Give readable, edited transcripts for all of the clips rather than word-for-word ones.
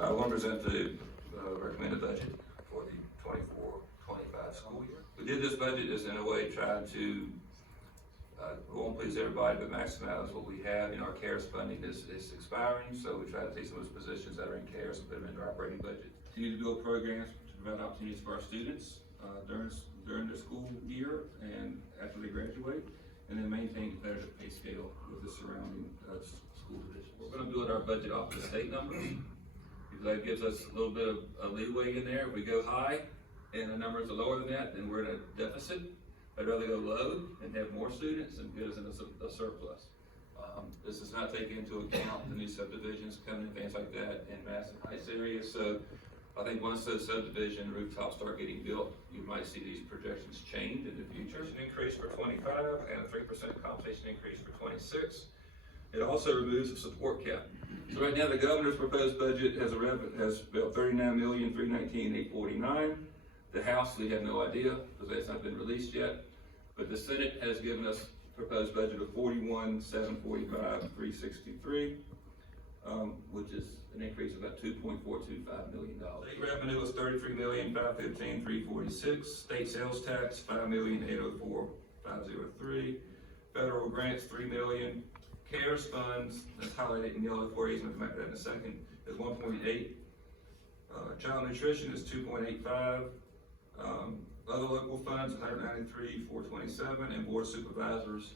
I want to present the recommended budget for the 24-25 school year. We did this budget as in a way trying to, we won't please everybody, but maximize what we have. Our CARES funding is expiring, so we try to take some of those positions that are in CARES and put them into our operating budget. Continue to build programs to provide opportunities for our students during their school year and after they graduate, and then maintain competitive pay scale with the surrounding school divisions. We're going to build our budget off the state numbers, because that gives us a little bit of a leeway in there. If we go high and the numbers are lower than that, then we're in a deficit. I'd rather go low and have more students and get us in a surplus. This does not take into account the new subdivisions coming in, things like that in Madison Heights area. So I think once those subdivision rooftops start getting built, you might see these projections change in the future. An increase for 25 and a 3% compensation increase for 26. It also removes the support cap. So right now the governor's proposed budget has about $39,319,849. The House, we have no idea because that's not been released yet. But the Senate has given us a proposed budget of $41,745,363, which is an increase of about $2.425 million. State revenue was $33,515,346. State sales tax $5,804,503. Federal grants $3 million. CARES funds, that's highlighted in yellow for you, I'm going to come back to that in a second, is 1.8. Child nutrition is 2.85. Other local funds, 193,427, and board of supervisors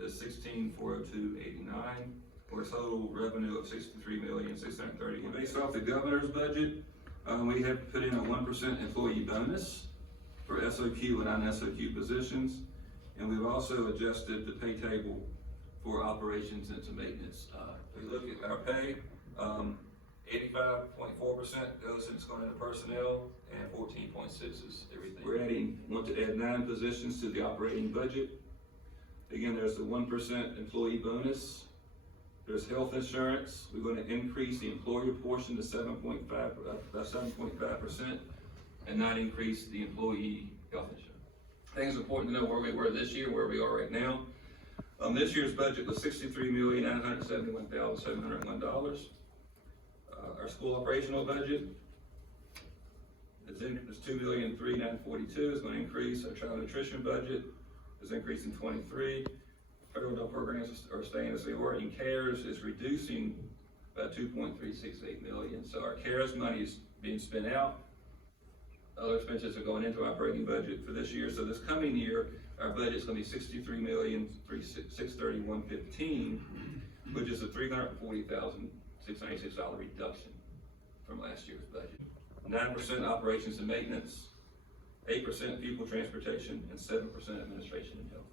is 16,402,89, for a total revenue of $63,630,000. Based off the governor's budget, we have put in a 1% employee bonus for SOQ and non-SOQ positions, and we've also adjusted the pay table for operations and some maintenance. If we look at our pay, 85.4% goes and it's going into personnel, and 14.6 is everything. Want to add 9 positions to the operating budget. Again, there's the 1% employee bonus. There's health insurance. We're going to increase the employer portion to 7.5%, and not increase the employee health insurance. I think it's important to know where we were this year, where we are right now. This year's budget was $63,971,701. Our school operational budget is $2,309,942. Is going to increase. Our child nutrition budget is increasing 23. Federal adult programs are staying as they were. And CARES is reducing about $2.368 million. So our CARES money is being spent out. Other expenses are going into our operating budget for this year. So this coming year, our budget is going to be $63,631,15, which is a $340,696 reduction from last year's budget. 9% operations and maintenance, 8% people transportation, and 7% administration and health.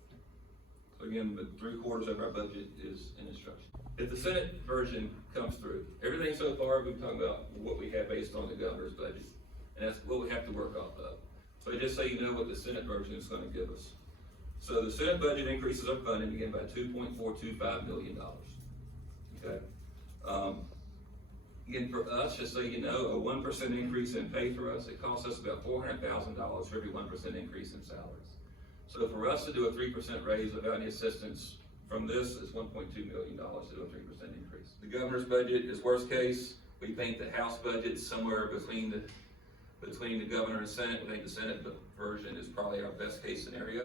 So again, but 3/4 of our budget is in instruction. If the Senate version comes through, everything so far we've been talking about what we have based on the governor's budget, and that's what we have to work off of. So just so you know what the Senate version is going to give us. So the Senate budget increases our funding again by $2.425 million. Okay. Again, for us, just so you know, a 1% increase in pay for us, it costs us about $400,000 for every 1% increase in salaries. So for us to do a 3% raise without any assistance from this is $1.2 million to do a 3% increase. The governor's budget is worst case. We think the House budget is somewhere between the governor and Senate. We think the Senate version is probably our best case scenario.